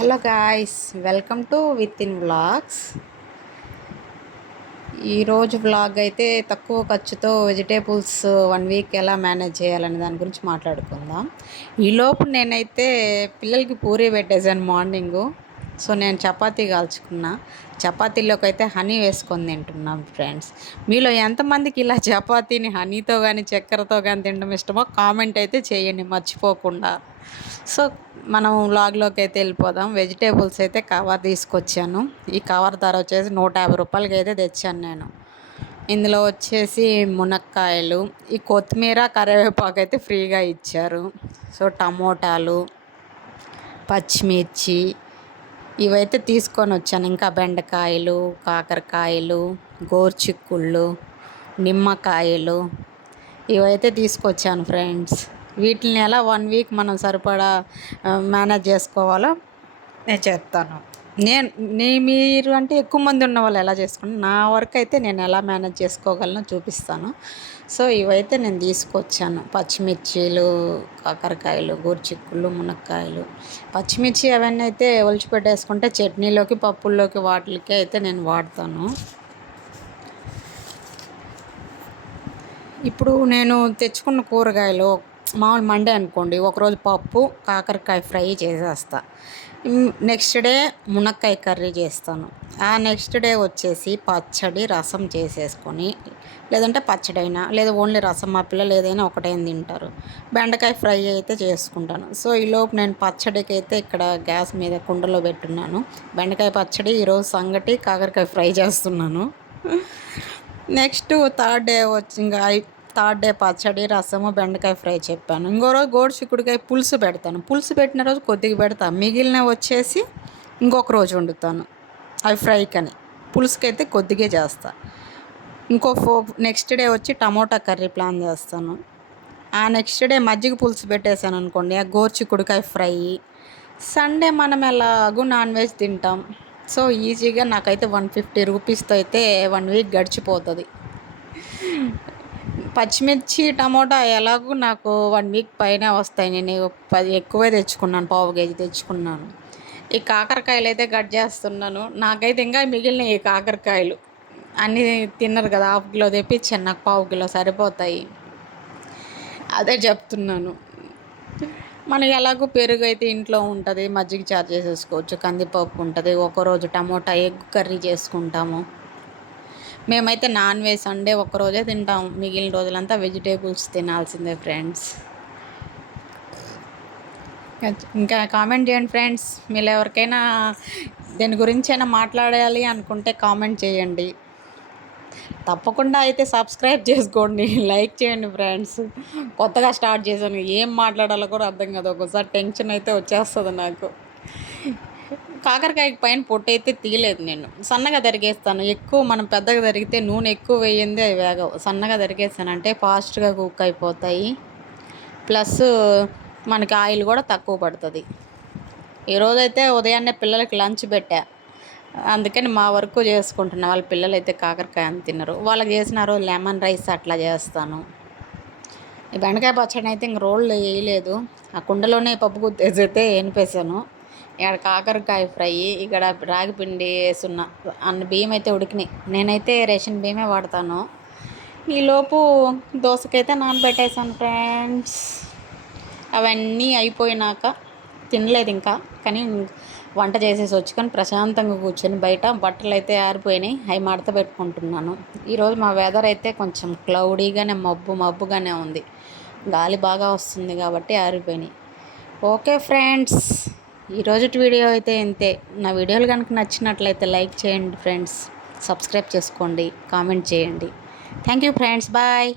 Hello guys, welcome to with in vlogs. ఈరోజు vlog అయితే తక్కువ ఖర్చుతో వెజిటేబుల్స్ 1 వీక్ ఎలా మేనేజ్ చేయాలనే దాని గురించి మాట్లాడుకుందాం. ఈలోపు నేనైతే పిల్లలకి పూరీ పెట్టేశాను మార్నింగు. సో నేను చపాతీ కాల్చుకున్నా. చపాతీలోకి అయితే హనీ వేసుకొని తింటున్నాం ఫ్రెండ్స్. మీలో ఎంతమందికి ఇలా చపాతీని హనీతో కానీ చక్కెరతో కానీ తినడం ఇష్టమో కామెంట్ అయితే చేయండి మర్చిపోకుండా. సో మనం వ్లాగ్లోకి అయితే వెళ్ళిపోదాం. వెజిటేబుల్స్ అయితే కవర్ తీసుకొచ్చాను. ఈ కవర్ ధర వచ్చేసి 150 రూపాయలకి అయితే తెచ్చాను నేను. ఇందులో వచ్చేసి మునక్కాయలు, ఈ కొత్తిమీర, కరివేపాకు అయితే ఫ్రీగా ఇచ్చారు. సో టమోటాలు, పచ్చిమిర్చి ఇవైతే తీసుకొని వచ్చాను. ఇంకా బెండకాయలు, కాకరకాయలు, గోరుచిక్కుళ్ళు, నిమ్మకాయలు ఇవైతే తీసుకొచ్చాను ఫ్రెండ్స్. వీటిని ఎలా 1 వీక్ మనం సరిపడా మేనేజ్ చేసుకోవాలో నేను చెప్తాను. మీరు అంటే ఎక్కువ మంది ఉన్న వాళ్ళు ఎలా చేసుకుంటారు, నా వరకు అయితే నేను ఎలా మేనేజ్ చేసుకోగలనో చూపిస్తాను. సో ఇవైతే నేను తీసుకొచ్చాను. పచ్చిమిర్చీలు, కాకరకాయలు, గోరుచిక్కుళ్ళు, మునక్కాయలు. పచ్చిమిర్చి అవన్నీ అయితే ఒలిచిపెట్టేసుకుంటే చట్నీలోకి, పప్పుల్లోకి వాటికి అయితే నేను వాడతాను. ఇప్పుడు నేను తెచ్చుకున్న కూరగాయలు మామూలు మండే అనుకోండి, ఒకరోజు పప్పు కాకరకాయ ఫ్రై చేసేస్తా. నెక్స్ట్ డే మునక్కాయ కర్రీ చేస్తాను. ఆ నెక్స్ట్ డే వచ్చేసి పచ్చడి, రసం చేసేసుకొని, లేదంటే పచ్చడి అయినా లేదా ఓన్లీ రసం, మా పిల్లలు ఏదైనా ఒకటైనా తింటారు. బెండకాయ ఫ్రై అయితే చేసుకుంటాను. సో ఈలోపు నేను పచ్చడికి అయితే ఇక్కడ గ్యాస్ మీద కుండలో పెట్టున్నాను. బెండకాయ పచ్చడి, ఈరోజు సంగటి, కాకరకాయ ఫ్రై చేస్తున్నాను. నెక్స్ట్ థర్డ్ డే పచ్చడి, రసము, బెండకాయ ఫ్రై చెప్పాను. ఇంకో రోజు గోరుచిక్కుడుకాయ పులుసు పెడతాను. పులుసు పెట్టిన రోజు కొద్దిగా పెడతాను, మిగిలిన వచ్చేసి ఇంకొక రోజు వండుతాను. అవి ఫ్రైకని, పులుసుకైతే కొద్దిగా చేస్తాను. నెక్స్ట్ డే వచ్చి టమోటా కర్రీ ప్లాన్ చేస్తాను. ఆ నెక్స్ట్ డే మజ్జిగ పులుసు పెట్టేశాను అనుకోండి, ఆ గోరుచిక్కుడుకాయ ఫ్రై. సండే మనం ఎలాగూ నాన్ వెజ్ తింటాం. సో ఈజీగా నాకైతే 150 రూపీస్తో అయితే 1 వీక్ గడిచిపోతుంది. పచ్చిమిర్చి, టమోటా ఎలాగూ నాకు 1 వీక్ పైన వస్తాయి. నేను ఎక్కువే తెచ్చుకున్నాను, పావు కేజీ తెచ్చుకున్నాను. ఈ కాకరకాయలు అయితే కట్ చేస్తున్నాను. నాకైతే ఇంకా మిగిలిన ఈ కాకరకాయలు అన్నీ తిన్నారు కదా, 1/2 కిలో తెప్పించాను. నాకు 1/2 కిలో సరిపోతాయి. అదే చెప్తున్నాను. మనకి ఎలాగో పెరుగు అయితే ఇంట్లో ఉంటుంది, మజ్జిగ చారు చేసేసుకోవచ్చు, కందిపప్పు ఉంటుంది, ఒకరోజు టమోటా ఎగ్ కర్రీ చేసుకుంటాము. మేమైతే నాన్ వెజ్ సండే ఒక్కరోజే తింటాము, మిగిలిన రోజులంతా వెజిటేబుల్స్ తినాల్సిందే ఫ్రెండ్స్. ఇంకా కామెంట్ చేయండి ఫ్రెండ్స్. మీరు ఎవరికైనా దీని గురించి అయినా మాట్లాడాలి అనుకుంటే కామెంట్ చేయండి. తప్పకుండా అయితే సబ్స్క్రైబ్ చేసుకోండి, లైక్ చేయండి ఫ్రెండ్స్. కొత్తగా స్టార్ట్ చేశాను, ఏం మాట్లాడాలో కూడా అర్థం కాదు. ఒకసారి టెన్షన్ అయితే వచ్చేస్తుంది నాకు. కాకరకాయకి పైన పొట్టు అయితే తీయలేదు నేను, సన్నగా తరిగేస్తాను. ఎక్కువ మనం పెద్దగా తరిగితే నూనె ఎక్కువ వేయింది, అవి వేగవు. సన్నగా తరిగేస్తానంటే ఫాస్ట్గా కుక్ అయిపోతాయి, ప్లస్ మనకి ఆయిల్ కూడా తక్కువ పడుతుంది. ఈరోజైతే ఉదయాన్నే పిల్లలకి లంచ్ పెట్టా, అందుకని మా వర్క్ చేసుకుంటున్నా. వాళ్ళ పిల్లలు అయితే కాకరకాయ అని తిన్నారు. వాళ్ళకి చేసిన రోజు లెమన్ రైస్ అట్లా చేస్తాను. ఈ బెండకాయ పచ్చడి అయితే ఇంక రోళ్ళు వేయలేదు, ఆ కుండలోనే పప్పు గుత్తేసి అయితే ఎనిపేసాను. ఇక్కడ కాకరకాయ ఫ్రై, ఇక్కడ రాగి పిండి వేసున్న బియ్యం అయితే ఉడికినాయి. నేనైతే రేషన్ బియ్యమే వాడతాను. ఈలోపు దోసకైతే నానబెట్టేసాను ఫ్రెండ్స్. అవన్నీ అయిపోయినాక తినలేదు ఇంకా, కానీ వంట చేసేసి వచ్చుకొని ప్రశాంతంగా కూర్చొని బయట బట్టలు అయితే ఆరిపోయినాయి, అవి మడత పెట్టుకుంటున్నాను. ఈరోజు మా వెదర్ అయితే కొంచెం క్లౌడీగానే, మబ్బుగానే ఉంది. గాలి బాగా వస్తుంది కాబట్టి ఆరిపోయినాయి. ఓకే ఫ్రెండ్స్, ఈరోజు వీడియో అయితే ఇంతే. నా వీడియోలు కనుక నచ్చినట్లయితే లైక్ చేయండి ఫ్రెండ్స్, సబ్స్క్రైబ్ చేసుకోండి, కామెంట్ చేయండి. Thank you friends, bye.